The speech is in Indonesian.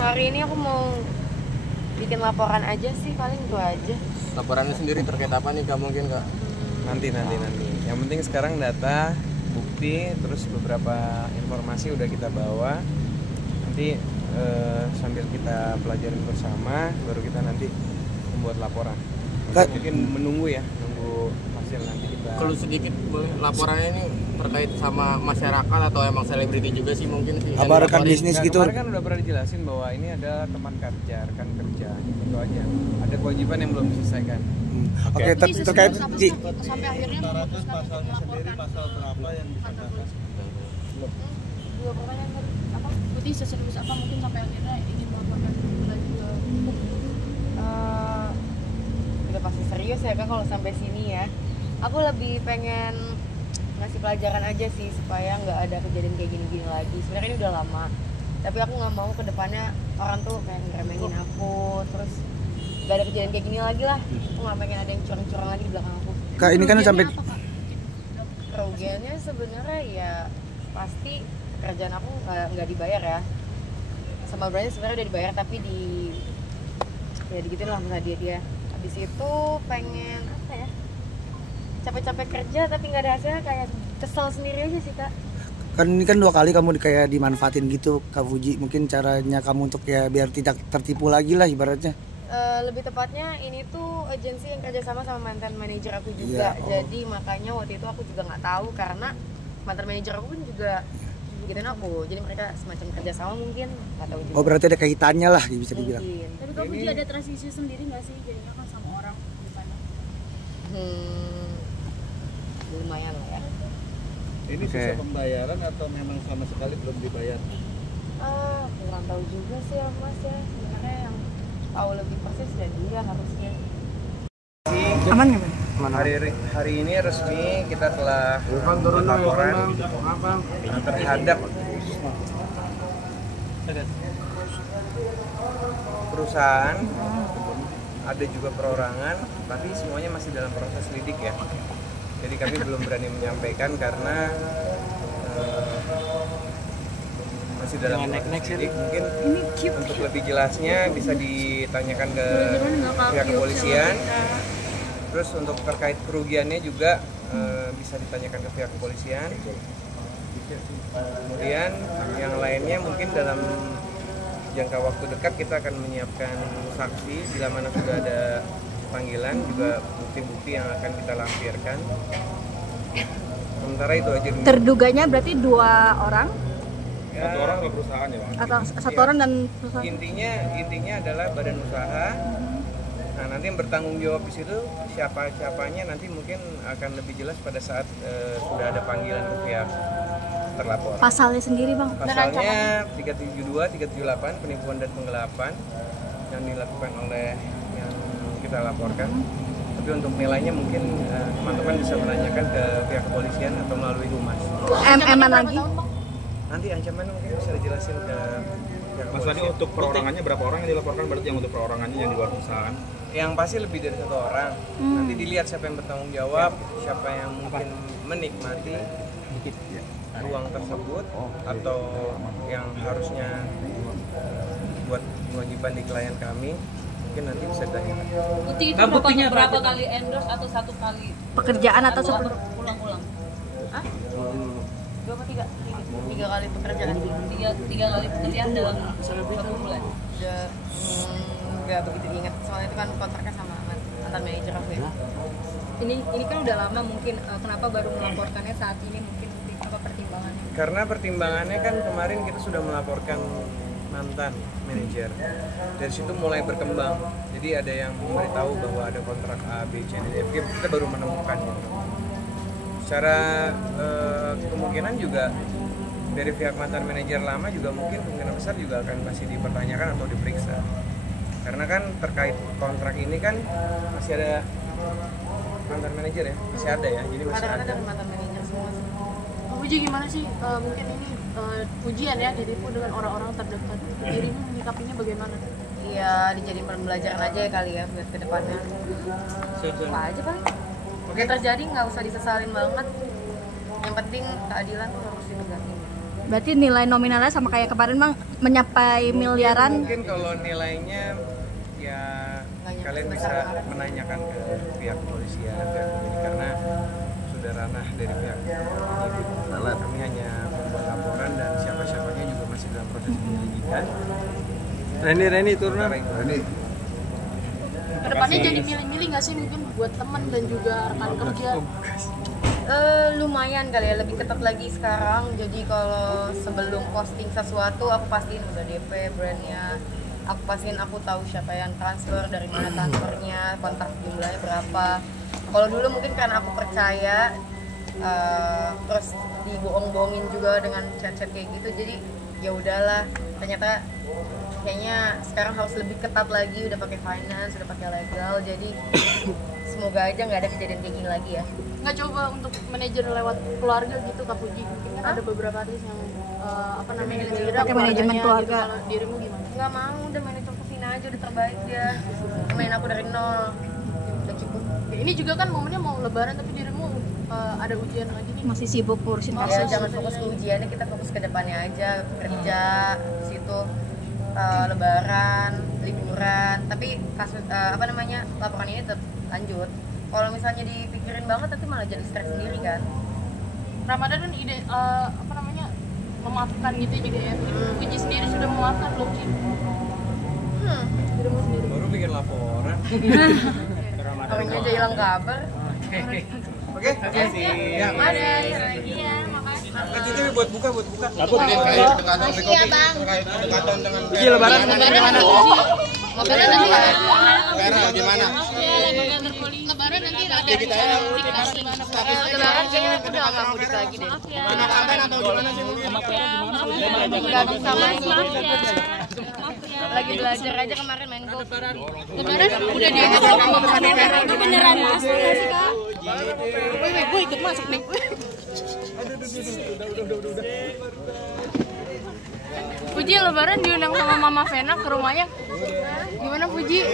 Hari ini aku mau bikin laporan aja sih, paling itu aja. Laporannya sendiri terkait apa nih Kak, mungkin Kak? Nanti. Yang penting sekarang data, bukti, terus beberapa informasi udah kita bawa. Nanti sambil kita pelajarin bersama, baru kita nanti membuat laporan. Kita mungkin menunggu hasil nanti kita. Kalau sedikit boleh, laporannya ini terkait sama masyarakat atau emang selebriti juga sih mungkin sih? Apa rekan bisnis gitu? Kemarin kan udah pernah dijelasin bahwa ini ada teman kerja, rekan kerja, itu aja. Ada kewajiban yang belum diselesaikan. Oke, terkait sampai akhirnya memutuskan pasalnya sendiri, pasal berapa yang disangkakan? Dua pertanyaan tadi apa? Putih seserius apa mungkin sampai akhirnya ingin melaporkan lagi ke hukum? Udah pasti serius ya Kak kalau sampai sini ya. Aku lebih pengen ngasih pelajaran aja sih supaya nggak ada kejadian kayak gini-gini lagi. Sebenarnya ini udah lama, tapi aku nggak mau kedepannya orang tuh kayak ngeremehin aku, terus nggak ada kejadian kayak gini lagi lah. Aku nggak pengen ada yang curang-curang lagi di belakang aku. Kak, ini kan sampai Kerugiannya sebenarnya ya pasti pekerjaan aku nggak dibayar ya. Sama brandnya sebenarnya udah dibayar tapi digituin lah sama dia. Habis itu pengen apa ya? Capek-capek kerja tapi nggak ada hasilnya, kayak kesel sendiri aja sih Kak. kan ini kan 2 kali kamu kayak dimanfaatin gitu Kak Fuji. Mungkin caranya kamu untuk ya biar tidak tertipu lagi lah ibaratnya. Lebih tepatnya ini tuh agensi yang kerjasama sama mantan manajer aku juga. Jadi makanya waktu itu aku juga nggak tahu karena mantan manajer aku pun juga gituin aku. Jadi mereka semacam kerjasama mungkin, nggak tahu juga. Oh, berarti ada kaitannya lah bisa dibilang. Mungkin. Tapi Kak Puji ada transisi sendiri nggak sih jadinya kan sama orang di sana? Lumayan lah ya. Ini sisa pembayaran atau memang sama sekali belum dibayar? Kurang tahu juga sih ya Mas ya. Sebenarnya yang tahu lebih persis dan dia harusnya. Aman nggak, Bang? Hari ini resmi kita telah membuat laporan terhadap perusahaan, ada juga perorangan, tapi semuanya masih dalam proses lidik ya. Jadi kami belum berani menyampaikan karena masih dalam proses lidik. Mungkin untuk lebih jelasnya bisa ditanyakan ke pihak kepolisian. Terus untuk terkait kerugiannya juga bisa ditanyakan ke pihak kepolisian. Kemudian yang lainnya mungkin dalam jangka waktu dekat kita akan menyiapkan saksi bila mana sudah ada panggilan, juga bukti-bukti yang akan kita lampirkan. Sementara itu aja. Terduganya berarti 2 orang? Satu orang ke perusahaan ya Bang? Atau satu orang dan perusahaan? Intinya adalah badan usaha. Nah, nanti yang bertanggung jawab di situ siapanya nanti mungkin akan lebih jelas pada saat sudah ada panggilan ke pihak terlapor. Pasalnya sendiri Bang? Pasalnya 372, 378 penipuan dan penggelapan yang dilakukan oleh yang kita laporkan. Tapi untuk nilainya mungkin teman-teman bisa menanyakan ke pihak kepolisian atau melalui humas. MM lagi? Nanti ancamannya mungkin bisa dijelasin ke pihak Mas tadi untuk perorangannya berapa orang yang dilaporkan, berarti yang untuk perorangannya yang di luar perusahaan? Yang pasti lebih dari 1 orang. Nanti dilihat siapa yang bertanggung jawab, siapa yang mungkin menikmati uang tersebut atau yang harusnya buat kewajiban di klien kami, mungkin nanti bisa ditanyakan. Putih itu berapa kali endorse atau 1 kali Pekerjaan atau ulang-ulang? 2 atau 3 kali pekerjaan. 3 kali pekerjaan dalam 1 bulan? Udah nggak begitu diingat, soalnya itu kan kontraknya sama mantan manajer aku ya. Ini kan udah lama, mungkin kenapa baru melaporkannya saat ini, mungkin apa pertimbangannya? Karena pertimbangannya kan kemarin kita sudah melaporkan mantan manajer. Dari situ mulai berkembang. Jadi ada yang memberitahu bahwa ada kontrak A, B, C, D, F, G. Kita baru menemukan gitu. Secara kemungkinan juga dari pihak mantan manajer lama juga mungkin kemungkinan besar juga akan masih dipertanyakan atau diperiksa. Karena kan terkait kontrak ini kan masih ada mantan manajer ya, masih ada ya, jadi masih ada. Dari mantan manajer semua sih. Puji gimana sih mungkin ini pujian ya dirimu dengan orang-orang terdekat, dirimu menyikapinya bagaimana? Iya, dijadiin pembelajaran aja ya kali ya buat kedepannya. Apa aja paling. Oke, terjadi nggak usah disesalin banget. Yang penting keadilan tuh harus ditegakkan. Berarti nilai nominalnya sama kayak kemarin Bang, mencapai miliaran. Mungkin kalau nilainya ya kalian bisa menanyakan ke pihak kepolisian karena sudah ranah dari pihak penyidik. Kami hanya membuat laporan dan siapa-siapanya juga masih dalam proses penyelidikan. Reni turun. Kedepannya jadi milih-milih nggak sih mungkin buat teman dan juga rekan kerja? Lumayan kali ya, lebih ketat lagi sekarang. Jadi kalau sebelum posting sesuatu aku pastiin udah DP brandnya, aku pastiin aku tahu siapa yang transfer, dari mana transfernya, kontak jumlahnya berapa. Kalau dulu mungkin karena aku percaya, terus dibohong-bohongin juga dengan chat-chat kayak gitu, jadi ya udahlah. Ternyata kayaknya sekarang harus lebih ketat lagi, udah pakai finance, udah pakai legal, jadi semoga aja nggak ada kejadian kayak gini lagi ya. Nggak coba untuk manajer lewat keluarga gitu Kak Puji? Mungkin kan ada beberapa artis yang pakai manajemen keluarga. Gitu. Kalau dirimu gimana? Nggak mau, udah manajer Vina aja udah terbaik dia. Main aku dari nol, udah cukup. Ini juga kan momennya mau lebaran tapi dirimu ada ujian lagi nih. Masih sibuk ngurusin Ya kasus. jangan fokus ke ujiannya, kita fokus ke depannya aja, kerja situ. Lebaran, liburan, tapi kasus laporan ini tetap lanjut. Kalau misalnya dipikirin banget nanti malah jadi stres sendiri kan. Ramadan kan ide memaafkan gitu juga ya. Puji sendiri sudah memaafkan belum sih? Dirimu sendiri. Baru bikin laporan. Orangnya aja hilang kabar. Oke, makasih. Ya, Ada lagi ya, makasih. Itu buat buka. Makasih ya Bang. Uji lebaran gimana? Lebaran nanti Vera gimana? Lebaran nanti ada Lebaran kayaknya aku udah nggak mudik lagi deh. Atau gimana sih mungkin? Nggak bisa main. Lagi belajar aja kemarin main golf. Lebaran udah diajak sama kamera itu beneran asli nggak sih Kak? Gue ikut masuk nih. Puji lebaran diundang sama Mama Vena ke rumahnya. Gimana Puji?